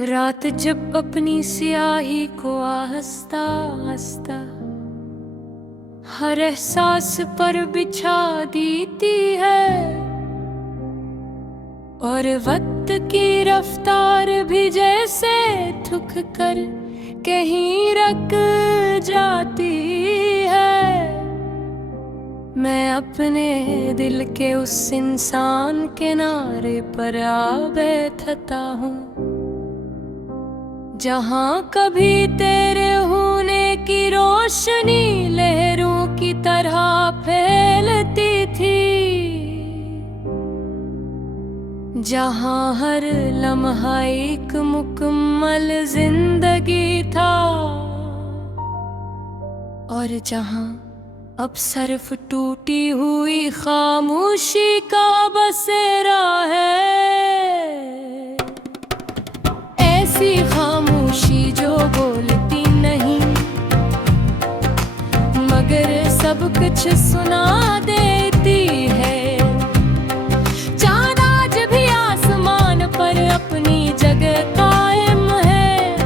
रात जब अपनी स्याही को आहिस्ता आहिस्ता हर एहसास पर बिछा देती है, और वक्त की रफ्तार भी जैसे थक कर कहीं रुक जाती है। मैं अपने दिल के उस इंसान के किनारे पर आ बैठता हूँ, जहाँ कभी तेरे होने की रोशनी लहरों की तरह फैलती थी, जहाँ हर लम्हा एक मुकम्मल जिंदगी था, और जहाँ अब सिर्फ टूटी हुई खामोशी का बसेरा है। ऐसी खामोशी जो बोलती नहीं मगर सब कुछ सुना देती है। चाँद आज भी आसमान पर अपनी जगह कायम है,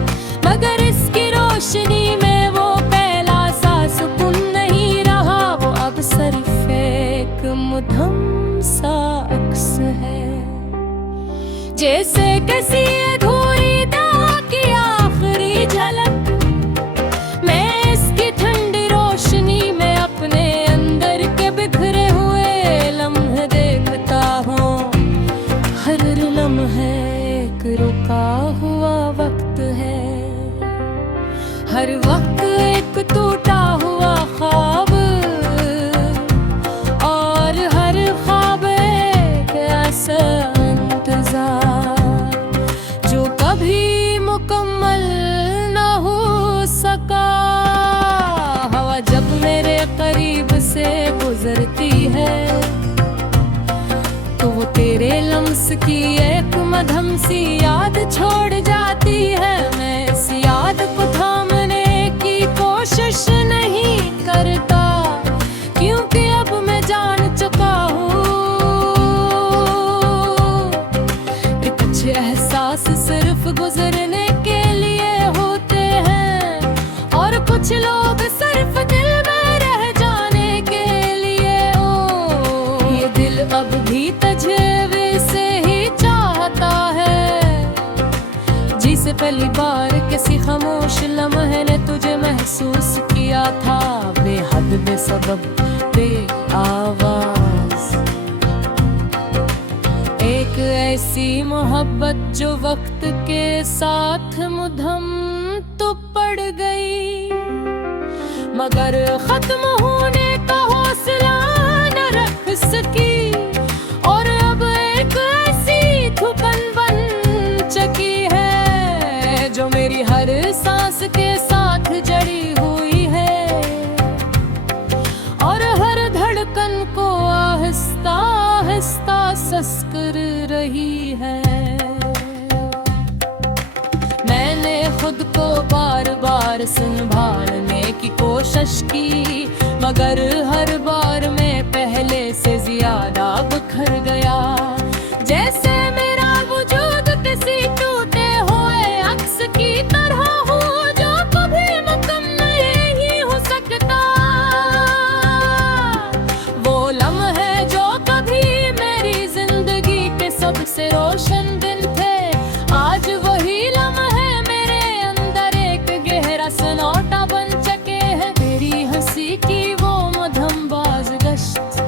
मगर इसकी रोशनी में वो पहला सा सुकून नहीं रहा। वो अब सिर्फ एक मुद्दम सा अक्स है, जैसे किसी अधूरी दाग की आखिरी झलक। मैं इसकी ठंडी रोशनी में अपने अंदर के बिखरे हुए लम्हे देखता हूँ। हर लम्हा एक रुका हुआ वक्त है, हर वक्त एक टूटा हुआ ख्वाब, और हर ख्वाब एक ऐसा इंतजार जो कभी मुकम्मल न हो सका। हवा जब मेरे करीब से गुजरती है तो वो तेरे लम्स की एक मधम सी याद छोड़ जाती है। मैं इस याद को थामने की कोशिश नहीं करता, क्योंकि अब मैं जान चुका हूँ कि कुछ एहसास सिर्फ गुजरने के लिए होते हैं, और कुछ लोग सिर्फ दिल में रह जाने के लिए। ओ ये दिल अब भी तुझे वैसे ही चाहता है, जिसे पहली बार किसी खामोश लम्हे ने तुझे महसूस किया था। बेहद बेसबब बेआवाज एक ऐसी मोहब्बत जो वक्त के साथ मुधम तो पड़ गई, मगर खत्म होने का हौसला न रख सकी। और अब एक ऐसी थुकन बन चुकी है जो मेरी हर सांस के साथ जड़ी हुई है, और हर धड़कन को आहिस्ता आहिस्ता सस्कर रही है। मैंने खुद को बार बार संभालने की कोशिश की, मगर हर बार मैं पहले से ज्यादा बिखर गया। जैसे मेरा वजूद किसी टूटे हुए अक्स की तरह हो, जो कभी मुकम्मल नहीं हो सकता। वो लम्हे जो कभी मेरी जिंदगी के सबसे रोशन दिन थे, आज वही लम्हे मेरे अंदर एक गहरा सन्नाटा बन चुके हैं। तेरी हंसी की वो मधम बाज़गश्त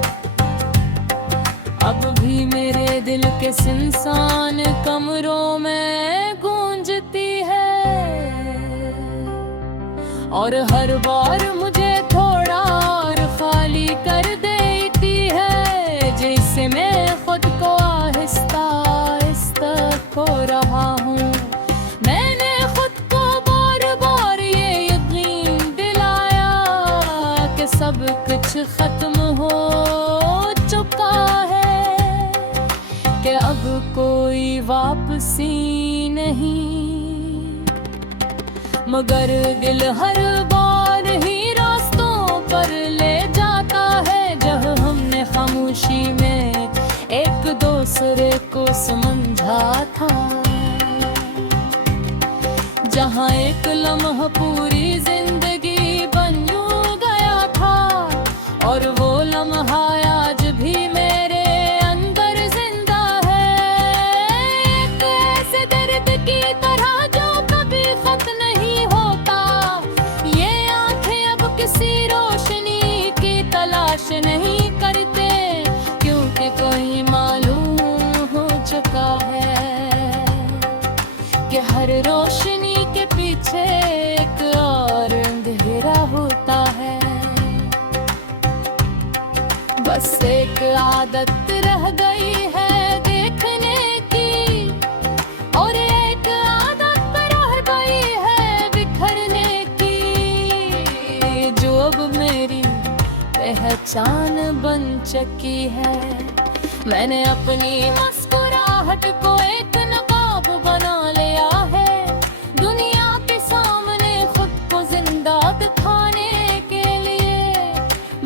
अब भी मेरे दिल के सुनसान कमरों में गूंजती है, और हर बार मुझे थोड़ा और खाली कर देती है, जैसे मैं खुद को आहिस्ता आहिस्ता खो रहा हूँ। मैंने खुद को बार बार ये यकीन दिलाया कि सब कुछ खत्म हो चुका है, कि अब कोई वापसी नहीं। मगर दिल हर बार ही रास्तों पर ले जाता है, जहाँ हमने खामोशी में एक दूसरे को समझा था। जहाँ एक लम्हा पूरी जिंदगी बन यूं गया था, और वो लम्हा आज भी मेरे अंदर जिंदा है। एक ऐसे दर्द की तरह जो कभी खत्म नहीं होता। ये आंखें अब किसी रोशनी की तलाश नहीं करते, क्योंकि कोई मालूम हो चुका है कि हर रोशनी के पीछे एक और अंधेरा होता है। बस एक आदत रह गई है देखने की, और एक आदत रह गई है बिखरने की, जो अब मेरी पहचान बन चुकी है। मैंने अपनी मुस्कुराहट को एक नकाब बना लिया है, दुनिया के सामने खुद को जिंदा दिखाने के लिए।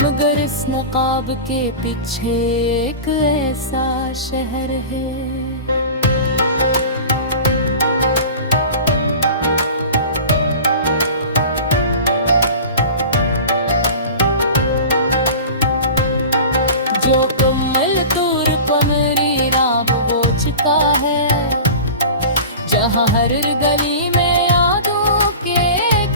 मगर इस नकाब के पीछे एक ऐसा शहर है। जो कमल तूर पर मेरी राह वो चुका है, जहाँ हर गली में यादों के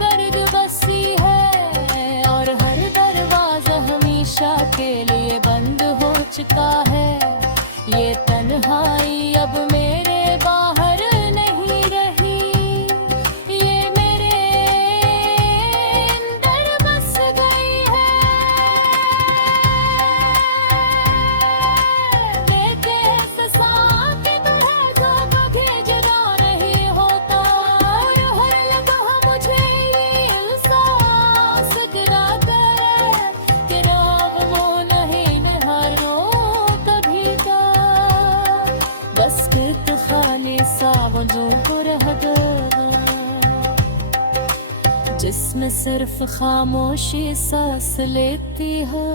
गर्द बसी है, और हर दरवाजा हमेशा के लिए बंद हो चुका है। ये तन्हाई अब मेरे बाहर नहीं रही, ये मेरे अंदर बस गई है। लेके सांस है जो कभी जुदा नहीं होता, और हर लम्हा मुझे ये एहसास गिराता है कि राग वो नहीं निहारो कभी का। बस एक खाली सा वजूद रह गया, जिसमें सिर्फ खामोशी सांस लेती है।